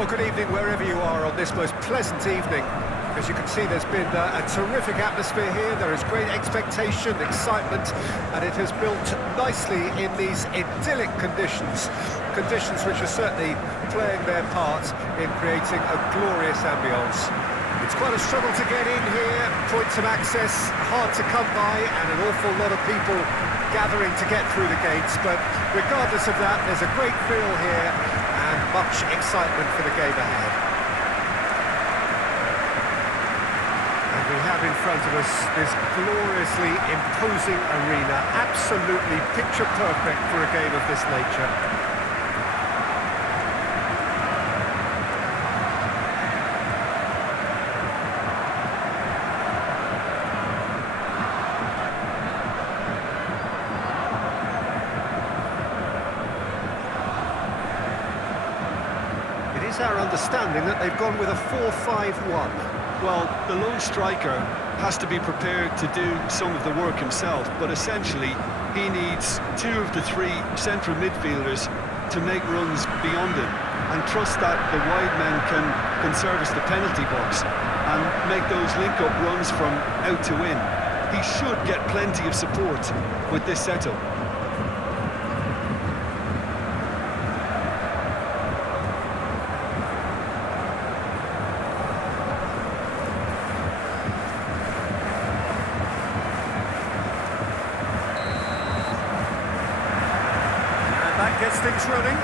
Well, good evening wherever you are on this most pleasant evening. As you can see, there's been a terrific atmosphere here. There is great expectation, excitement, and it has built nicely in these idyllic conditions. Conditions which are certainly playing their part in creating a glorious ambience. It's quite a struggle to get in here, points of access hard to come by, and an awful lot of people gathering to get through the gates. But regardless of that, there's a great feel here and much excitement for the game ahead. And we have in front of us this gloriously imposing arena, absolutely picture perfect for a game of this nature. It is our understanding that they've gone with a 4-5-1. Well, the lone striker has to be prepared to do some of the work himself, but essentially he needs two of the three central midfielders to make runs beyond him and trust that the wide men can service the penalty box and make those link-up runs from out to in. He should get plenty of support with this setup. Gets things running.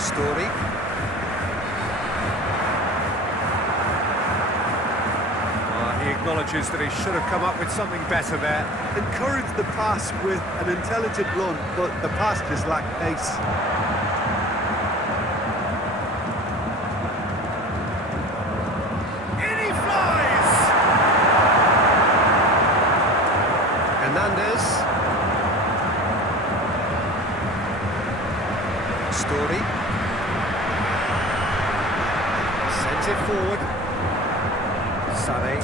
Story. He acknowledges that he should have come up with something better there. Encouraged the pass with an intelligent run, but the pass just lacked pace. Story. Sent it forward. Sané.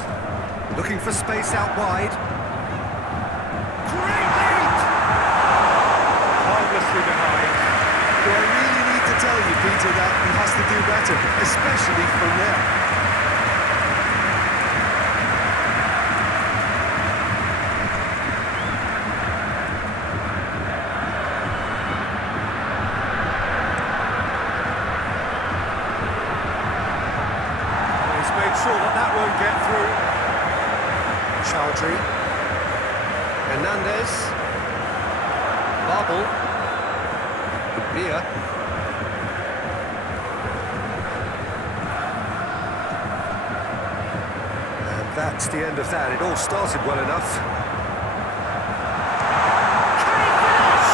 Looking for space out wide. Great lead! Harmlessly behind. Do I really need to tell you, Peter, that he has to do better, especially from there? Sure that won't get through. Chowdhury. Hernandez. Marble. Bia. And that's the end of that. It all started well enough. Can he finish?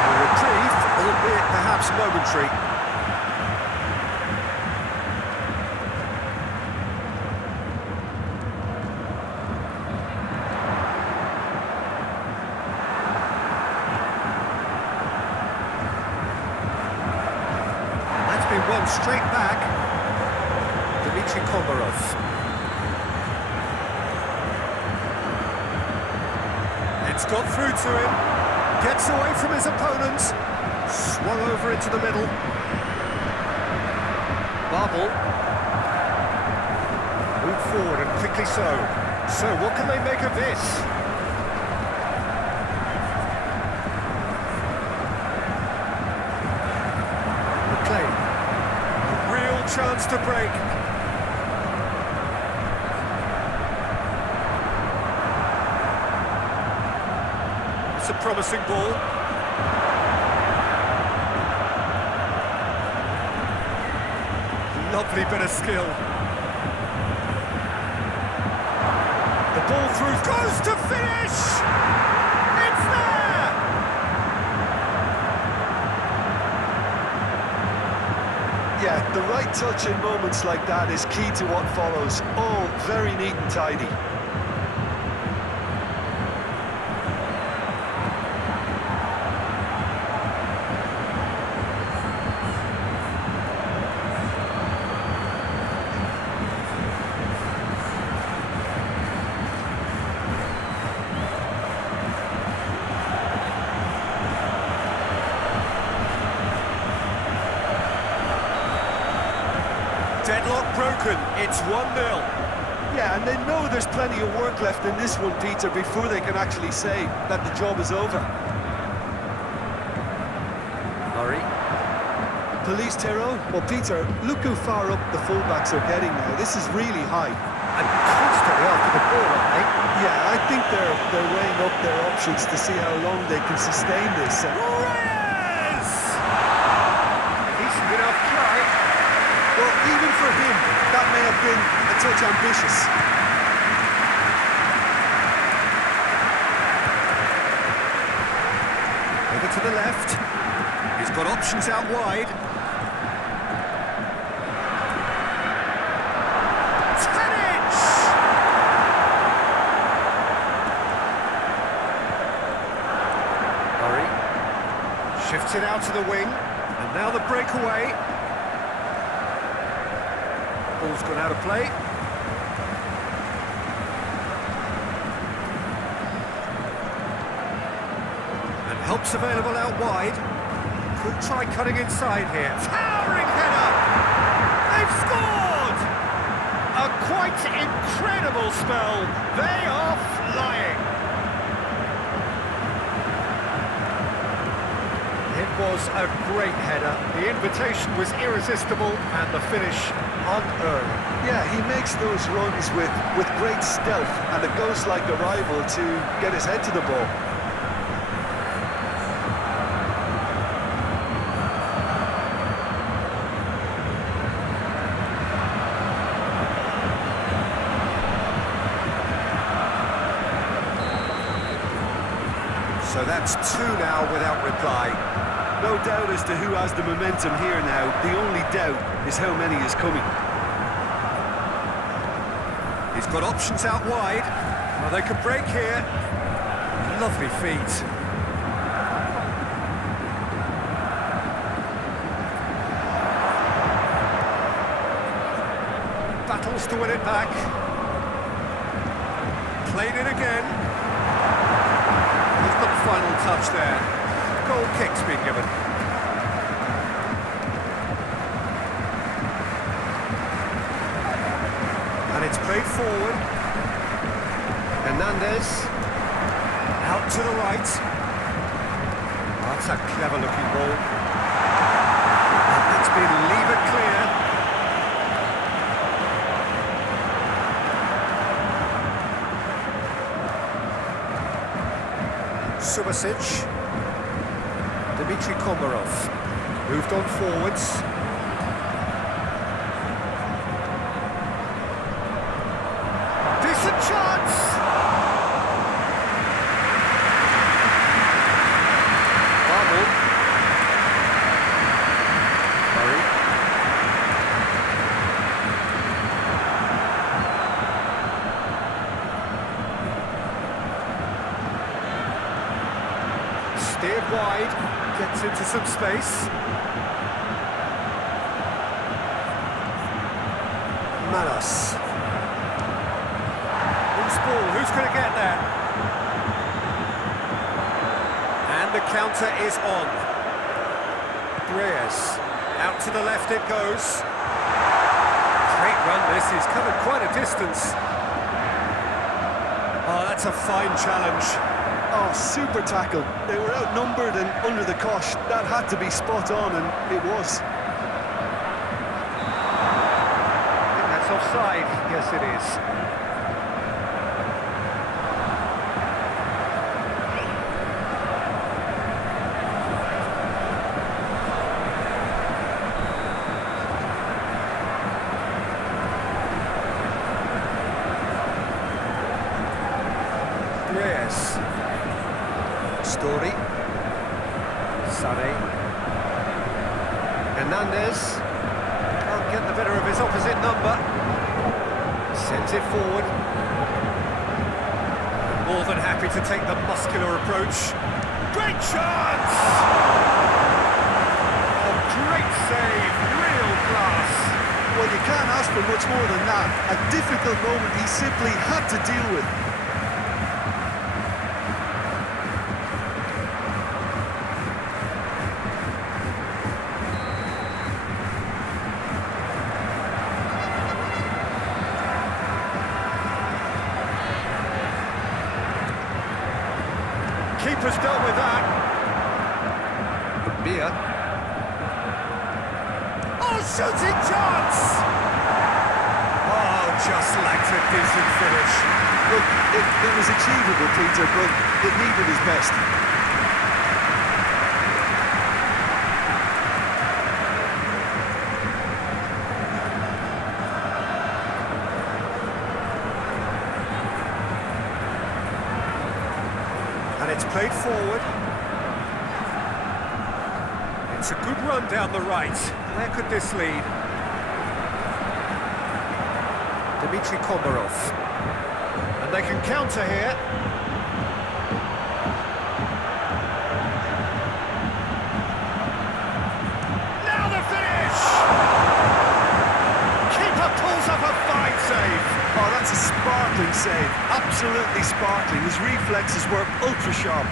A reprieve, albeit perhaps momentary. One straight back. Dmitry Komarov. It's got through to him. Gets away from his opponents. Swung over into the middle. Marble. Move forward and quickly so. So what can they make of this? Chance to break. It's a promising ball. Lovely bit of skill. The ball through goes to finish! It's there! Yeah, the right touch in moments like that is key to what follows. All very neat and tidy. Deadlock broken, it's 1-0. Yeah, and they know there's plenty of work left in this one, Peter, before they can actually say that the job is over. Murray. Police Tero? Well, Peter, look how far up the fullbacks are getting now. This is really high. And constantly after the ball, aren't they? Yeah, I think they're weighing up their options to see how long they can sustain this. Reyes! Decent enough try. Well, even for him, that may have been a touch ambitious. Over to the left. He's got options out wide. Shifts it out to the wing, and now the breakaway. Ball's gone out of play. And help's available out wide. Could try cutting inside here. Towering header! They've scored! A quite incredible spell. They are flying. It was a great header. The invitation was irresistible and the finish unearned. Yeah, he makes those runs with great stealth, and a ghost-like arrival to get his head to the ball. So that's 2 now without reply. No doubt as to who has the momentum here now. The only doubt is how many is coming. He's got options out wide. Well, they could break here. Lovely feet. Battles to win it back. Played it again. He's got the final touch there. Goal kick's been given. And it's played forward. Hernandez. Out to the right. That's a clever looking ball. And that's been levered clear. Subasic. Dmitry Komarov moved on forwards. Decent chance! Bubble. Murray. Steered wide. Gets into some space. Manos. Loose ball, who's going to get there? And the counter is on. Reyes. Out to the left it goes. Great run this, he's covered quite a distance. Oh, that's a fine challenge. Oh, super tackle. They were outnumbered and under the cosh. That had to be spot on, and it was. I think that's offside. Yes, it is. Reyes. Story. Sane. Hernandez. Can't get the better of his opposite number. Sends it forward. More than happy to take the muscular approach. Great chance! A great save, real class. Well, you can't ask for much more than that. A difficult moment he simply had to deal with. keeper's dealt with that. Mia. Oh, shooting chance! Oh, just lacked a decent finish. Look, it was achievable, Peter, but it needed his best. And it's played forward. It's a good run down the right. Where could this lead? Dmitry Komarov. And they can counter here. Now the finish! Keeper pulls up a fine save. Oh, that's a sparkling save. Absolutely sparkling. His reflexes were ultra sharp.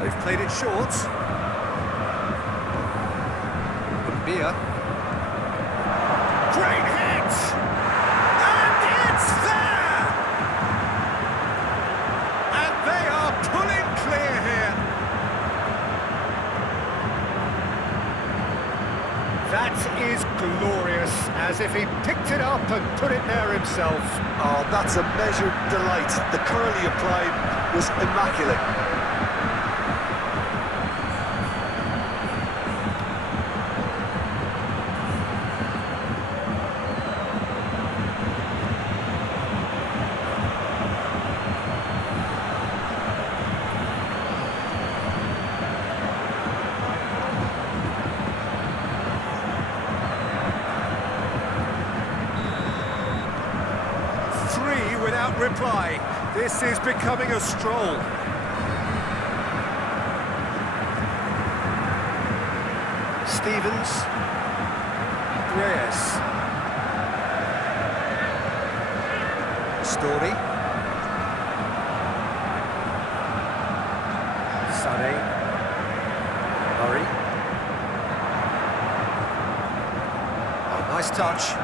They've played it short. Mia. Great hit! And it's there! And they are pulling clear here. That is glorious, as if he picked it up and put it there himself. Oh, that's a measured delight. The curl he applied was immaculate. Without reply. This is becoming a stroll. Stevens. Reyes. Story. Sané. Murray. Oh, nice touch.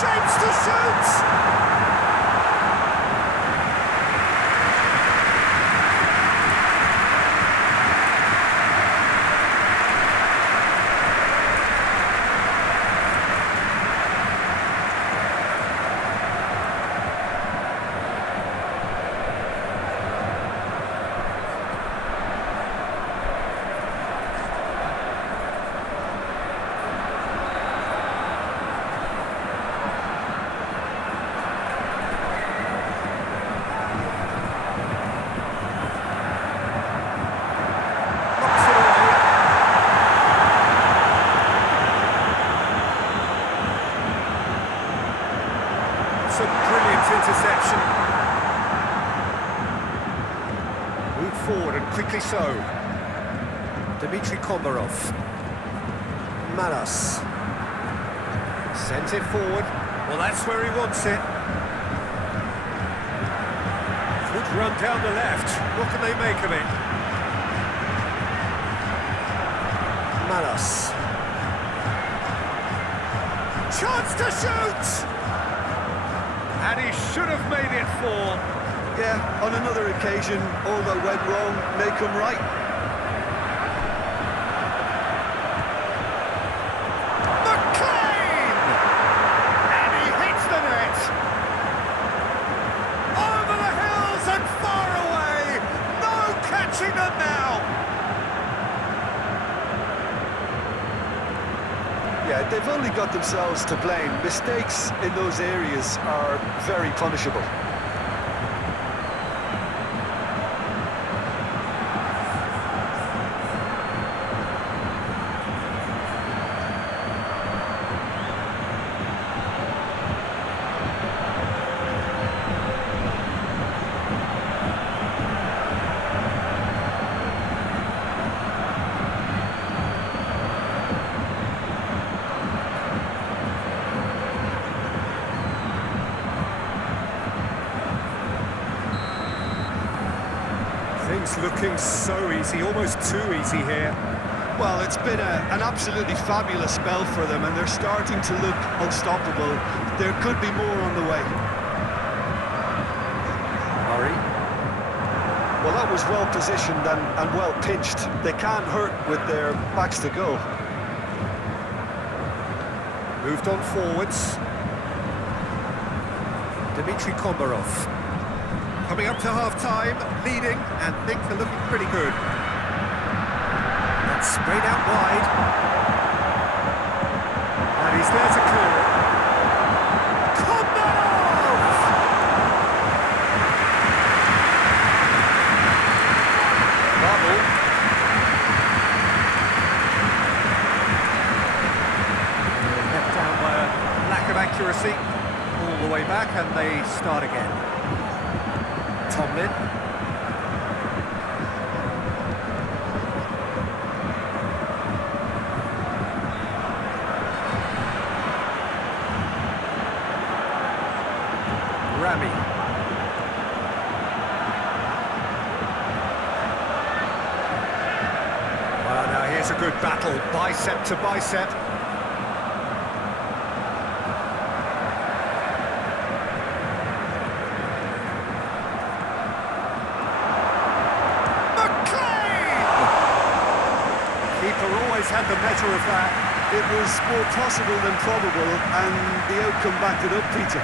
Shapes to shoot! A brilliant interception. Move forward and quickly so. Dmitry Komarov. Manas. Sent it forward. Well, that's where he wants it. Good run down the left. What can they make of it? Manas. Chance to shoot! And he should have made it 4. Yeah, on another occasion, all that went wrong may come right. McLean! And he hits the net. Over the hills and far away. No catching them now. Yeah, they've only got themselves to blame. Mistakes in those areas are very punishable. looking so easy, almost too easy here. Well, it's been an absolutely fabulous spell for them, and they're starting to look unstoppable. There could be more on the way. Murray. Well, that was well positioned and well pitched. They can't hurt with their backs to go. Moved on forwards. Dmitry Komarov. Coming up to half-time, leading, and things are looking pretty good. That's sprayed out wide. And he's there to clear it. Komarov! Bubble. Left down by a lack of accuracy. All the way back, and they start again. Tomlin. Rami. Well, now here's a good battle, bicep to bicep. Had the better of that. It was more possible than probable, and the outcome backed it up, Peter.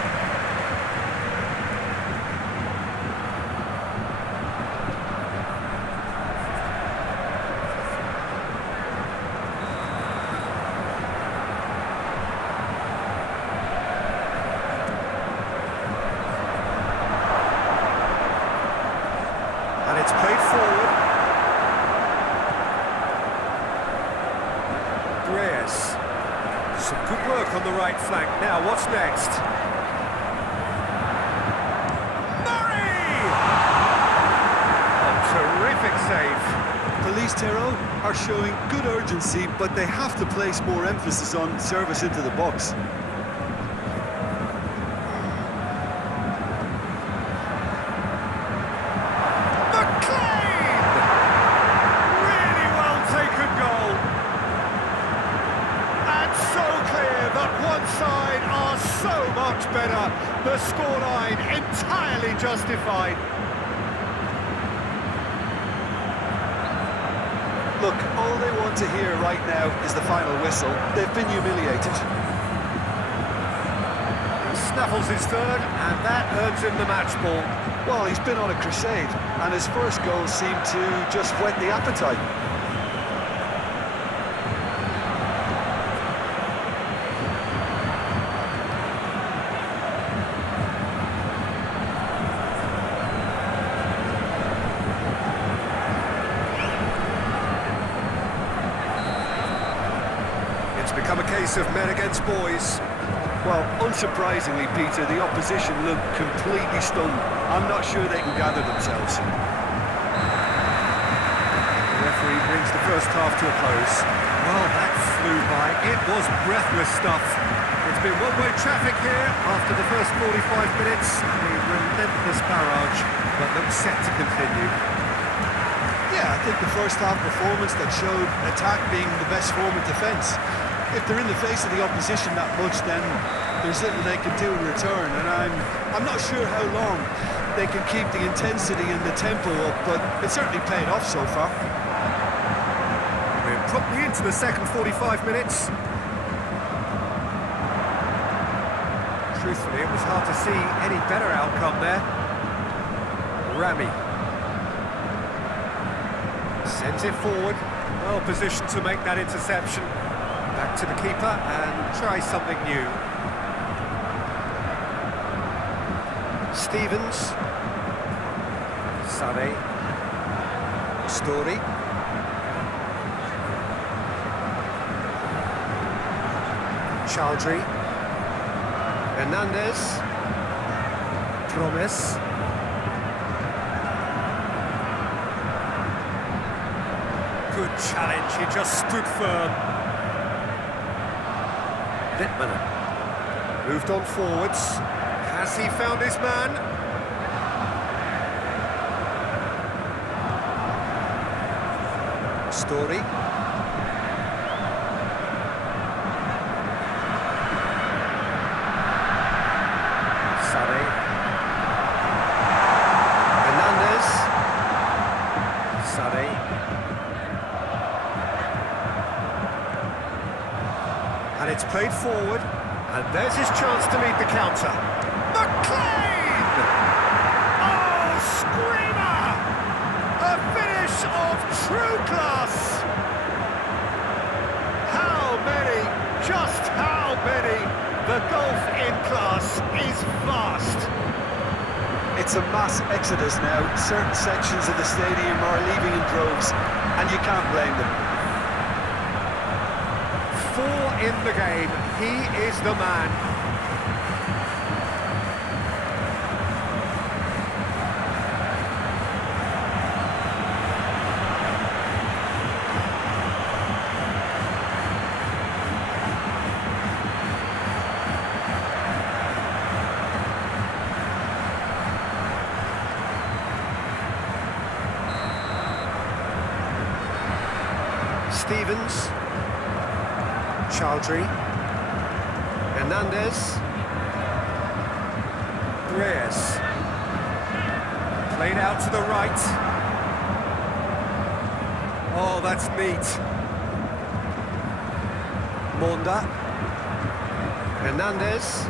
And it's played forward. Some good work on the right flank. Now, what's next? Murray! A terrific save. Police Terrell are showing good urgency, but they have to place more emphasis on service into the box. Better. The scoreline entirely justified. Look, all they want to hear right now is the final whistle. They've been humiliated. He snaffles his third, and that earns him the match ball. Well, he's been on a crusade, and his first goal seemed to just whet the appetite. Become a case of men against boys. Well, unsurprisingly, Peter, the opposition look completely stunned. I'm not sure they can gather themselves. The referee brings the first half to a close. Well, that flew by. It was breathless stuff. It's been one-way traffic here after the first 45 minutes. A relentless barrage, but looks set to continue. Yeah, I think the first half performance that showed attack being the best form of defence. If they're in the face of the opposition that much, then there's little they can do in return, and I'm not sure how long they can keep the intensity and the tempo up, but it certainly paid off so far. We're properly into the second 45 minutes. Truthfully, it was hard to see any better outcome there. Rami sends it forward, well positioned to make that interception. Back to the keeper and try something new. Stevens. Sane. Story. Chowdhury. Hernandez. Promes. Good challenge, he just stood firm. Littman moved on forwards. Has he found his man? Story. Sane. Hernandez. Sane. And it's played forward. And there's his chance to lead the counter. McLean! Oh, screamer! A finish of true class! How many, just how many? The gulf in class is vast. It's a mass exodus now. Certain sections of the stadium are leaving in droves, and you can't blame them. 4 in the game, he is the man. Stevens. Chaldry, Hernandez, Reyes, played out to the right. Oh, that's neat. Monda, Hernandez,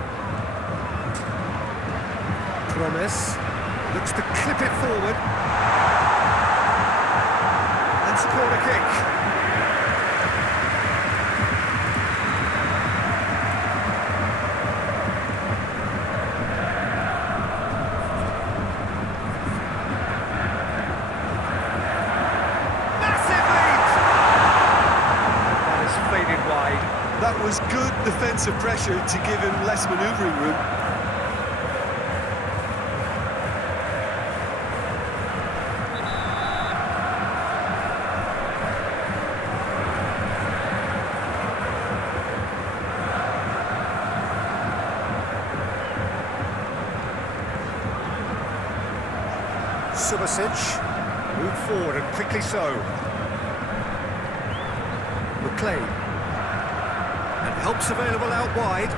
Promes, looks to clip it forward. That's a corner kick. That was good defensive pressure to give him less manoeuvring room. Subasic, move forward and quickly so. McLean. Helps available out wide.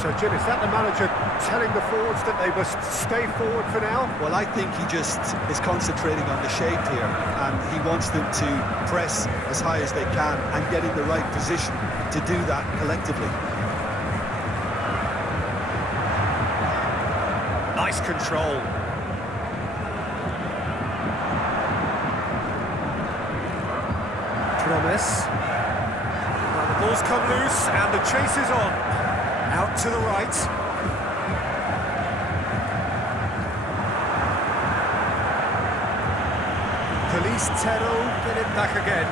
So, Jim, is that the manager telling the forwards that they must stay forward for now? Well, I think he just is concentrating on the shape here, and he wants them to press as high as they can and get in the right position to do that collectively. Nice control. Promise. Well, the ball's come loose and the chase is on. Out to the right. Police Tero get it back again.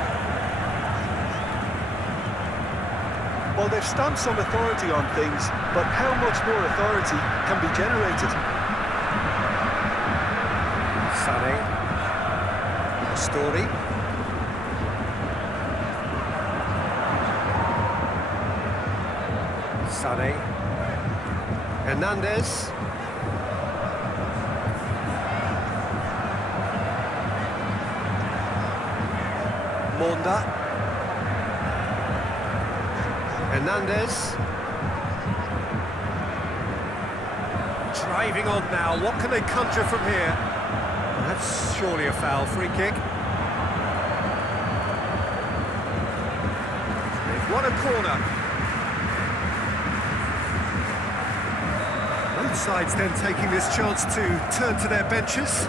Well, they've stamped some authority on things, but how much more authority can be generated? Sane. Story. Sane. Hernandez. Monda. Hernandez. Driving on now. What can they conjure from here? That's surely a foul. Free kick. They've won a corner. Both sides then taking this chance to turn to their benches.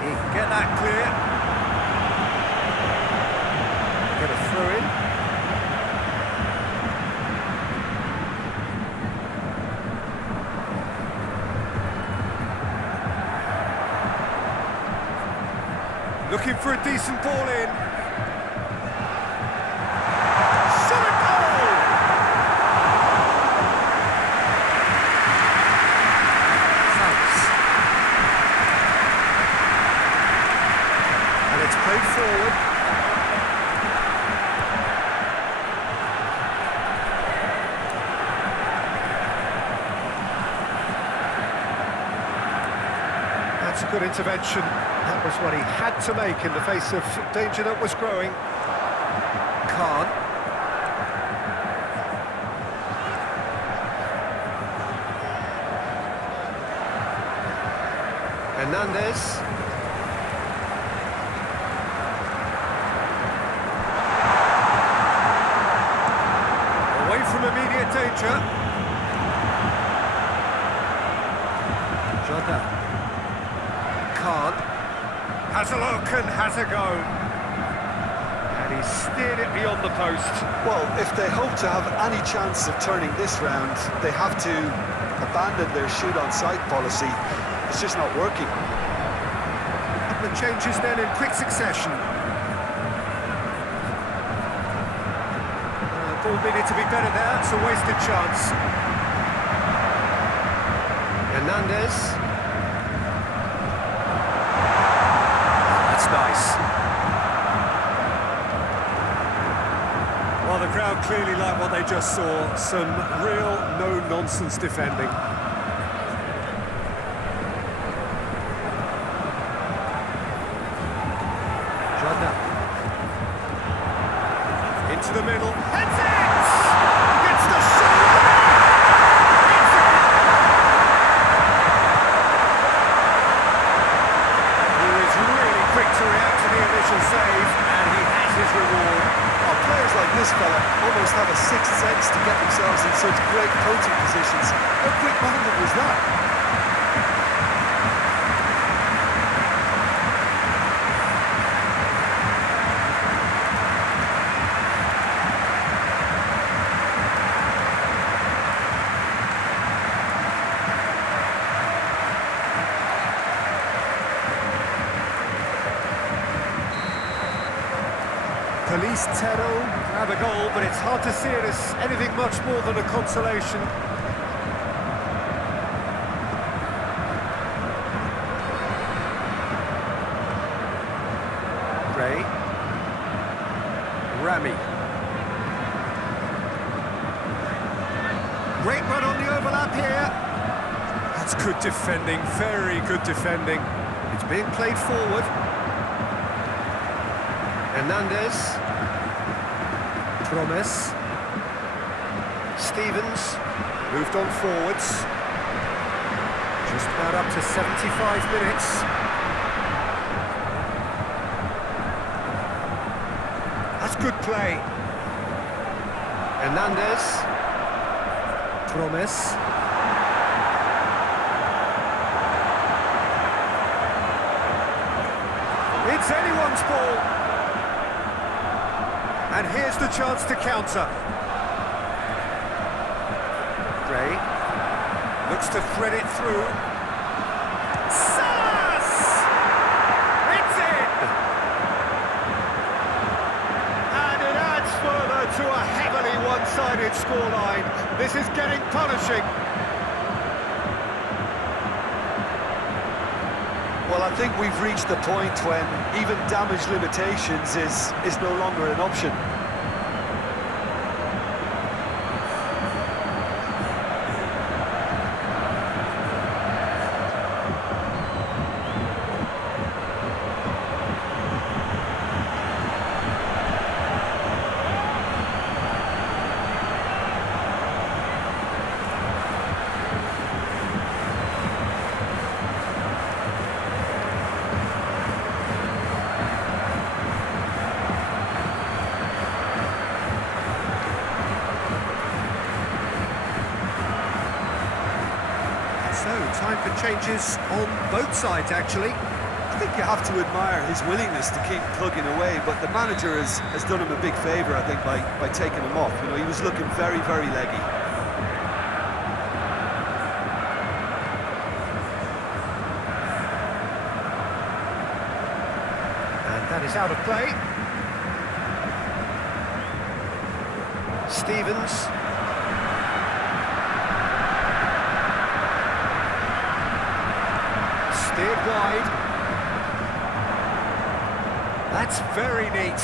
He can get that clear. Get a throw in. Looking for a decent ball in. Forward. That's a good intervention. That was what he had to make in the face of danger that was growing. Khan. Hernandez. Away from immediate danger. Jordan. Khan. Has a look and has a go. And he steered it beyond the post. Well, if they hope to have any chance of turning this round, they have to abandon their shoot on sight policy. It's just not working. The changes then in quick succession. Ball needed to be better there. It's a wasted chance. Hernandez. That's nice. Well, the crowd clearly like what they just saw. Some real no-nonsense defending. Into the middle. Heads it! Gets the shot! He was really quick to react to the initial save, and he has his reward. Well, players like this fella almost have a sixth sense to get themselves in such great coaching positions. How quick-minded was that? Police Terrell have a goal, but it's hard to see it as anything much more than a consolation. Gray. Rami. Great run on the overlap here. That's good defending, very good defending. It's being played forward. Hernandez. Promes. Stevens. Moved on forwards. Just about up to 75 minutes. That's good play. Hernandez. Promes. It's anyone's ball. And here's the chance to counter. Gray looks to thread it through. Salas! It's in! And it adds further to a heavily one-sided scoreline. This is getting punishing. Well, I think we've reached the point when even damage limitations is no longer an option. So, time for changes on both sides, actually. I think you have to admire his willingness to keep plugging away, but the manager has done him a big favour, I think, by taking him off. You know, he was looking very, very leggy. And that is out of play. Stevens. Steered wide. That's very neat.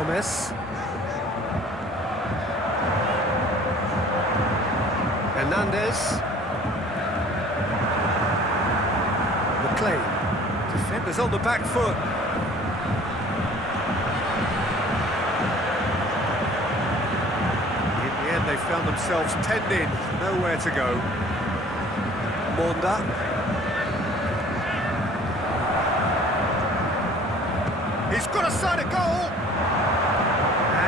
Promise. Hernandez. McLean. Defenders on the back foot. In the end, they found themselves penned in, nowhere to go. Monda. He's got a side of goal!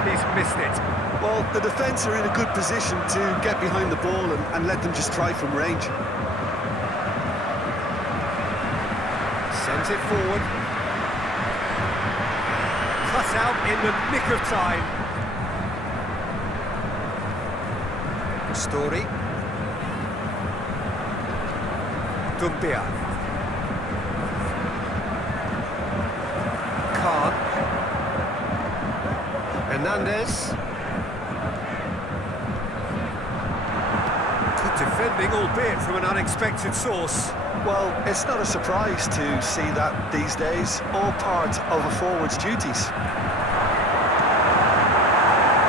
And he's missed it. Well, the defence are in a good position to get behind the ball and let them just try from range. Sends it forward. Cut out in the nick of time. Story. Dumbia. Khan. Hernandez. Good defending, albeit from an unexpected source. Well, it's not a surprise to see that these days, all part of a forward's duties.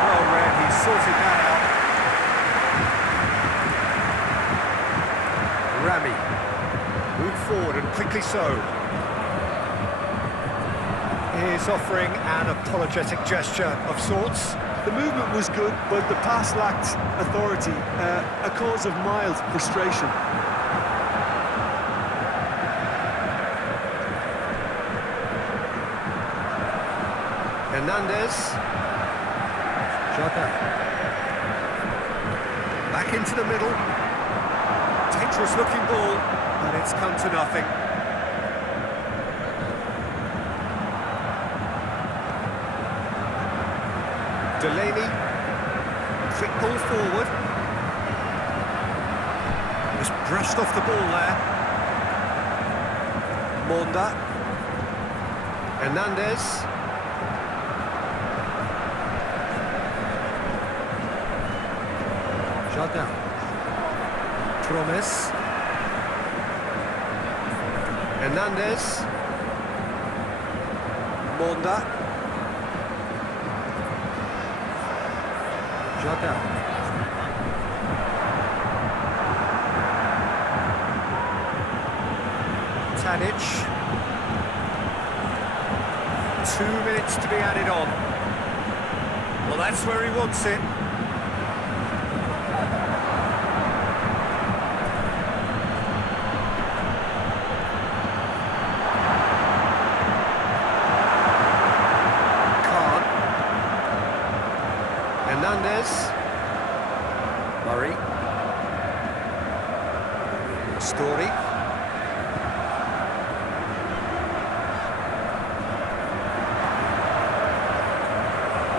Well read, he sorted that out. Rami. Move forward and quickly so. He's offering an apologetic gesture of sorts. The movement was good, but the pass lacked authority, a cause of mild frustration. Hernandez. Jota. Back into the middle. Dangerous looking ball, but it's come to nothing. Delaney. Quick ball forward. Just brushed off the ball there. Monda. Hernandez. Jota. Promise. Hernandez. Monda. Jota. Tadic. 2 minutes to be added on. Well, that's where he wants it. Hernandez. Murray. Story.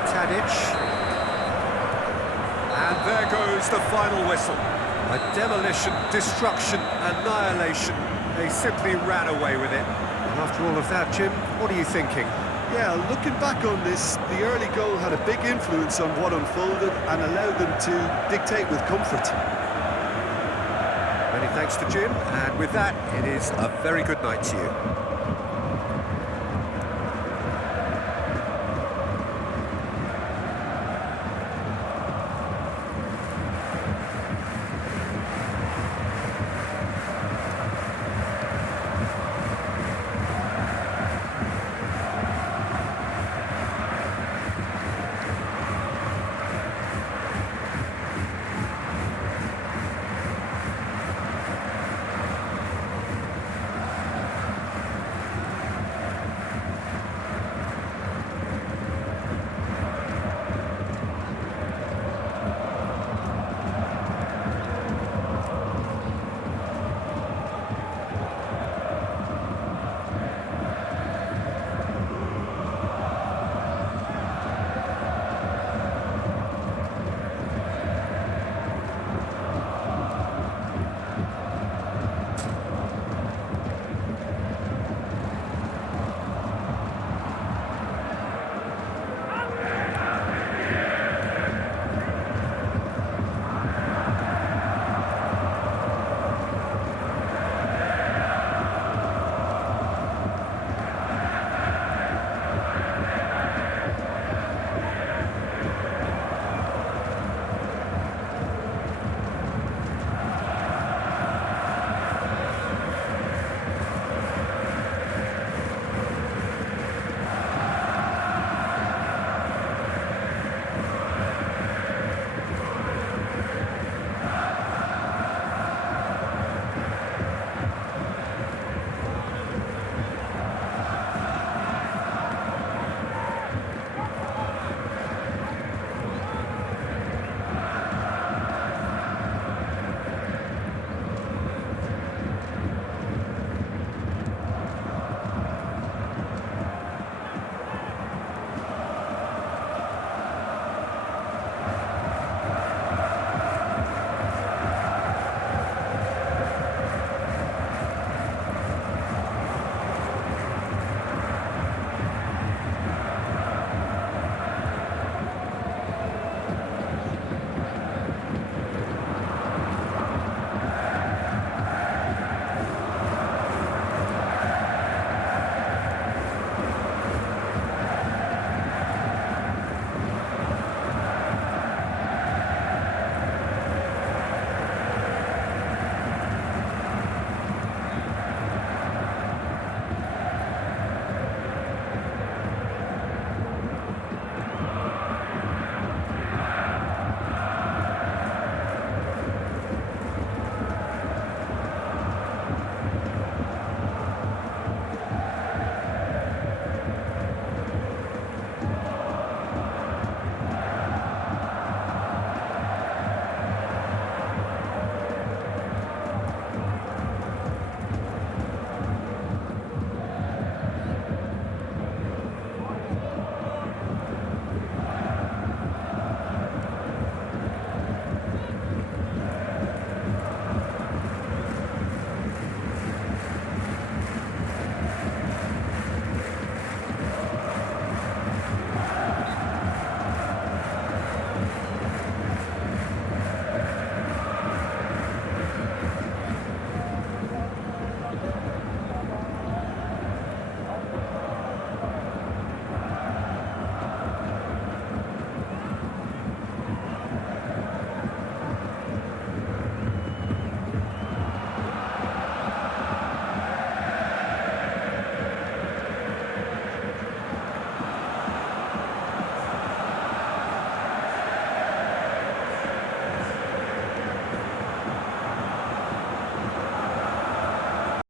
Tadic. And there goes the final whistle. A demolition, destruction, annihilation. They simply ran away with it. And after all of that, Jim, what are you thinking? Yeah, looking back on this, the early goal had a big influence on what unfolded and allowed them to dictate with comfort. Many thanks to Jim, and with that, it is a very good night to you.